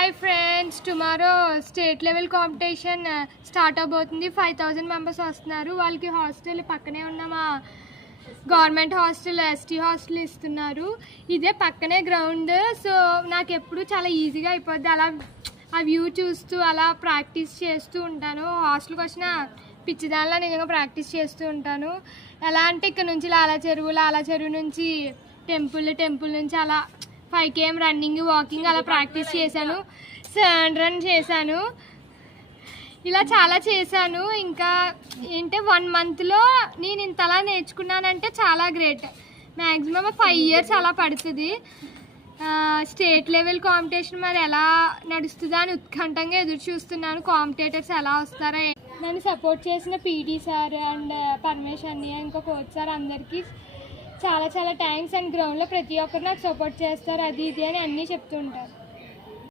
Hi friends, tomorrow state level competition start అవబోతుంది. 5000 members వస్తున్నారు. వాళ్ళకి హాస్టల్ పక్కనే ఉన్న మా గవర్నమెంట్ హాస్టల్ ఎస్టీ హాస్టల్ ఇస్తున్నారు. ఇదే పక్కనే గ్రౌండ్. సో నాకు ఎప్పుడు చాలా ఈజీగా అయిపోద్ది. అలా ఆ వ్యూ చూస్తూ అలా ప్రాక్టీస్ చేస్తూ ఉంటాను. హాస్టల్కి వచ్చిన పిచ్చిదానిలా నిజంగా ప్రాక్టీస్ చేస్తూ ఉంటాను. ఎలా అంటే ఇక్కడ నుంచి లాలా చెరువు నుంచి టెంపుల్ నుంచి అలా 5 km రన్నింగ్, వాకింగ్ అలా ప్రాక్టీస్ చేశాను. రన్ చేశాను. ఇలా చాలా చేశాను. ఇంకా ఏంటంటే 1 monthలో నేను ఇంతలా నేర్చుకున్నానంటే చాలా గ్రేట్. మ్యాక్సిమం 5 years అలా పడుతుంది. స్టేట్ లెవెల్ కాంపిటీషన్ మరి ఎలా నడుస్తుందా అని ఉత్కంఠంగా ఎదురు చూస్తున్నాను. కాంపిటేటర్స్ ఎలా వస్తారో. నన్ను సపోర్ట్ చేసిన పీటీ సార్ అండ్ పరమేశ్వర్ అన్నయ్య, ఇంకా కోచ్ సార్ అందరికీ చాలా థ్యాంక్స్. అండ్ గ్రౌండ్లో ప్రతి ఒక్కరు నాకు సపోర్ట్ చేస్తారు, అది ఇది అని అన్నీ చెప్తూ ఉంటారు.